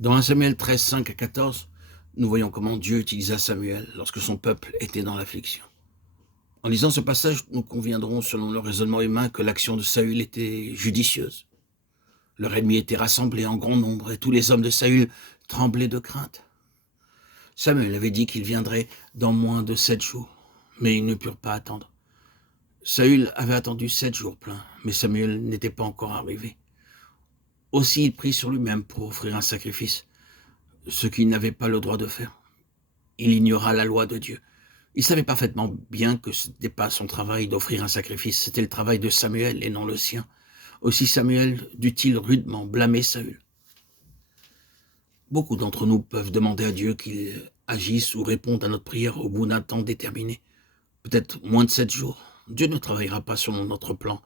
Dans 1 Samuel 13, 5 à 14, nous voyons comment Dieu utilisa Samuel lorsque son peuple était dans l'affliction. En lisant ce passage, nous conviendrons, selon le raisonnement humain, que l'action de Saül était judicieuse. Leur ennemi était rassemblé en grand nombre et tous les hommes de Saül tremblaient de crainte. Samuel avait dit qu'il viendrait dans moins de 7 jours, mais ils ne purent pas attendre. Saül avait attendu 7 jours pleins, mais Samuel n'était pas encore arrivé. Aussi il prit sur lui-même pour offrir un sacrifice, ce qu'il n'avait pas le droit de faire. Il ignora la loi de Dieu. Il savait parfaitement bien que ce n'était pas son travail d'offrir un sacrifice, c'était le travail de Samuel et non le sien. Aussi Samuel dut-il rudement blâmer Saül. Beaucoup d'entre nous peuvent demander à Dieu qu'il agisse ou réponde à notre prière au bout d'un temps déterminé, peut-être moins de 7 jours. Dieu ne travaillera pas selon notre plan.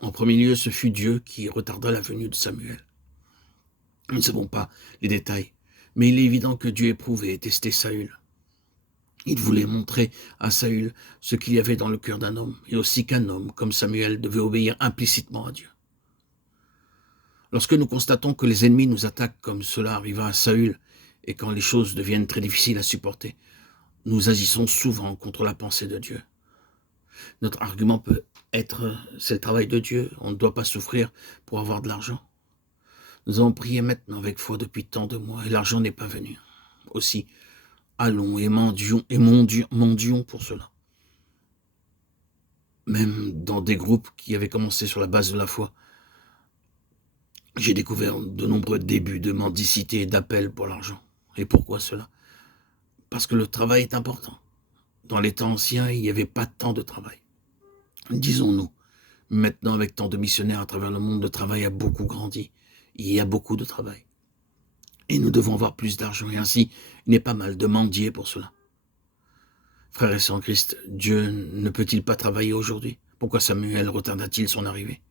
En premier lieu, ce fut Dieu qui retarda la venue de Samuel. Nous ne savons pas les détails, mais il est évident que Dieu éprouvait et testait Saül. Il voulait montrer à Saül ce qu'il y avait dans le cœur d'un homme, et aussi qu'un homme, comme Samuel, devait obéir implicitement à Dieu. Lorsque nous constatons que les ennemis nous attaquent comme cela arriva à Saül, et quand les choses deviennent très difficiles à supporter, nous agissons souvent contre la pensée de Dieu. Notre argument peut être, c'est le travail de Dieu, on ne doit pas souffrir pour avoir de l'argent. Nous avons prié maintenant avec foi depuis tant de mois, et l'argent n'est pas venu. Aussi, allons et mendions pour cela. Même dans des groupes qui avaient commencé sur la base de la foi, j'ai découvert de nombreux débuts de mendicité et d'appel pour l'argent. Et pourquoi cela? Parce que le travail est important. Dans les temps anciens, il n'y avait pas tant de travail. Disons-nous, maintenant avec tant de missionnaires à travers le monde, le travail a beaucoup grandi. Il y a beaucoup de travail. Et nous devons avoir plus d'argent, et ainsi, il n'est pas mal de mendier pour cela. Frères et sœurs en Christ, Dieu ne peut-il pas travailler aujourd'hui? Pourquoi Samuel retarda-t-il son arrivée?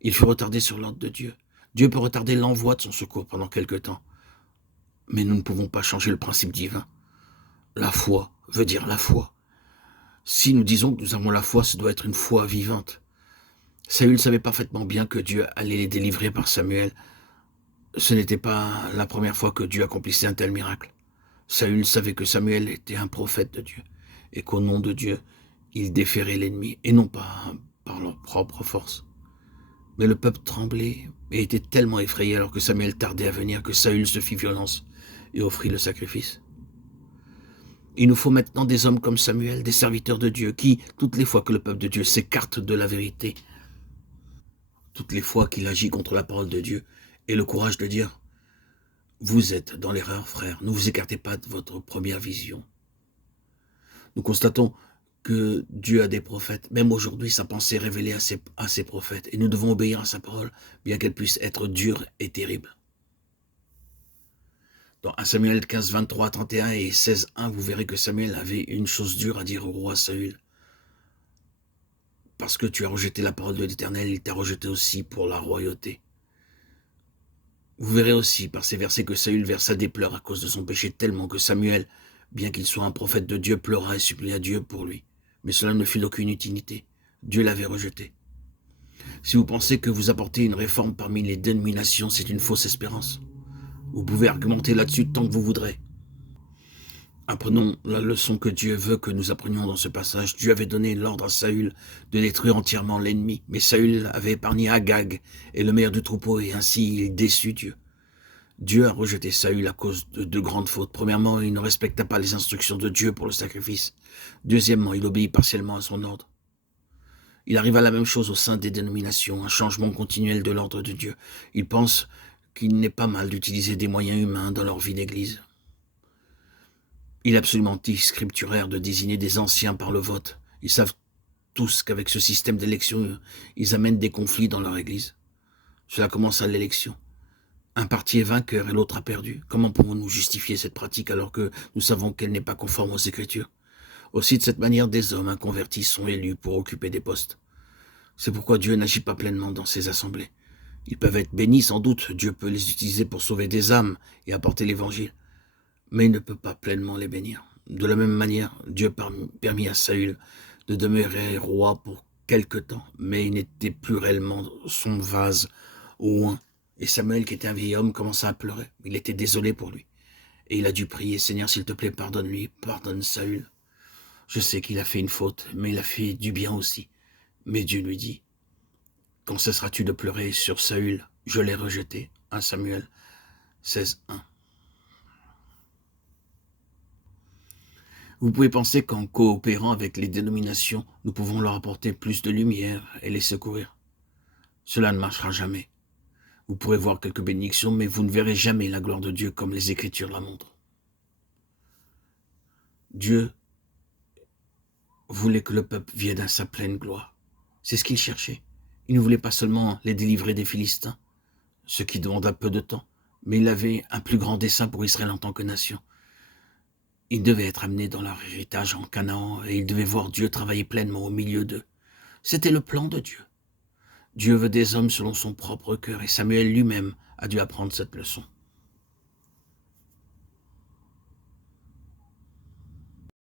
Il fut retardé sur l'ordre de Dieu. Dieu peut retarder l'envoi de son secours pendant quelque temps. Mais nous ne pouvons pas changer le principe divin. La foi veut dire la foi. Si nous disons que nous avons la foi, ce doit être une foi vivante. Saül savait parfaitement bien que Dieu allait les délivrer par Samuel. Ce n'était pas la première fois que Dieu accomplissait un tel miracle. Saül savait que Samuel était un prophète de Dieu et qu'au nom de Dieu, il déférait l'ennemi et non pas par leur propre force. Mais le peuple tremblait et était tellement effrayé alors que Samuel tardait à venir que Saül se fit violence et offrit le sacrifice. Il nous faut maintenant des hommes comme Samuel, des serviteurs de Dieu, qui, toutes les fois que le peuple de Dieu s'écarte de la vérité, toutes les fois qu'il agit contre la parole de Dieu, aient le courage de dire « Vous êtes dans l'erreur, frère, ne vous écartez pas de votre première vision. » Nous constatons que Dieu a des prophètes. Même aujourd'hui, sa pensée est révélée à ses prophètes. Et nous devons obéir à sa parole, bien qu'elle puisse être dure et terrible. Dans 1 Samuel 15, 23, 31 et 16, 1, vous verrez que Samuel avait une chose dure à dire au roi Saül. Parce que tu as rejeté la parole de l'Éternel, il t'a rejeté aussi pour la royauté. Vous verrez aussi par ces versets que Saül versa des pleurs à cause de son péché tellement que Samuel, bien qu'il soit un prophète de Dieu, pleura et supplia Dieu pour lui. Mais cela ne fit aucune utilité. Dieu l'avait rejeté. Si vous pensez que vous apportez une réforme parmi les dénominations, c'est une fausse espérance. Vous pouvez argumenter là-dessus tant que vous voudrez. Apprenons la leçon que Dieu veut que nous apprenions dans ce passage. Dieu avait donné l'ordre à Saül de détruire entièrement l'ennemi, mais Saül avait épargné Agag et le meilleur du troupeau, et ainsi il déçut Dieu. Dieu a rejeté Saül à cause de deux grandes fautes. Premièrement, il ne respecta pas les instructions de Dieu pour le sacrifice. Deuxièmement, il obéit partiellement à son ordre. Il arrive à la même chose au sein des dénominations, un changement continuel de l'ordre de Dieu. Ils pensent qu'il n'est pas mal d'utiliser des moyens humains dans leur vie d'église. Il est absolument anti-scripturaire de désigner des anciens par le vote. Ils savent tous qu'avec ce système d'élection, ils amènent des conflits dans leur église. Cela commence à l'élection. Un parti est vainqueur et l'autre a perdu. Comment pouvons-nous justifier cette pratique alors que nous savons qu'elle n'est pas conforme aux Écritures? Aussi, de cette manière, des hommes inconvertis sont élus pour occuper des postes. C'est pourquoi Dieu n'agit pas pleinement dans ces assemblées. Ils peuvent être bénis sans doute, Dieu peut les utiliser pour sauver des âmes et apporter l'évangile, mais il ne peut pas pleinement les bénir. De la même manière, Dieu permit à Saül de demeurer roi pour quelque temps, mais il n'était plus réellement son vase au oint. Et Samuel, qui était un vieil homme, commença à pleurer. Il était désolé pour lui. Et il a dû prier, Seigneur, s'il te plaît, pardonne-lui, pardonne Saül. Je sais qu'il a fait une faute, mais il a fait du bien aussi. Mais Dieu lui dit, quand cesseras-tu de pleurer sur Saül? Je l'ai rejeté. 1 Samuel 16, 1. Vous pouvez penser qu'en coopérant avec les dénominations, nous pouvons leur apporter plus de lumière et les secourir. Cela ne marchera jamais. Vous pourrez voir quelques bénédictions, mais vous ne verrez jamais la gloire de Dieu comme les Écritures la montrent. Dieu voulait que le peuple vienne à sa pleine gloire. C'est ce qu'il cherchait. Il ne voulait pas seulement les délivrer des Philistins, ce qui demanda peu de temps, mais il avait un plus grand dessein pour Israël en tant que nation. Ils devaient être amenés dans leur héritage en Canaan et ils devaient voir Dieu travailler pleinement au milieu d'eux. C'était le plan de Dieu. Dieu veut des hommes selon son propre cœur et Samuel lui-même a dû apprendre cette leçon.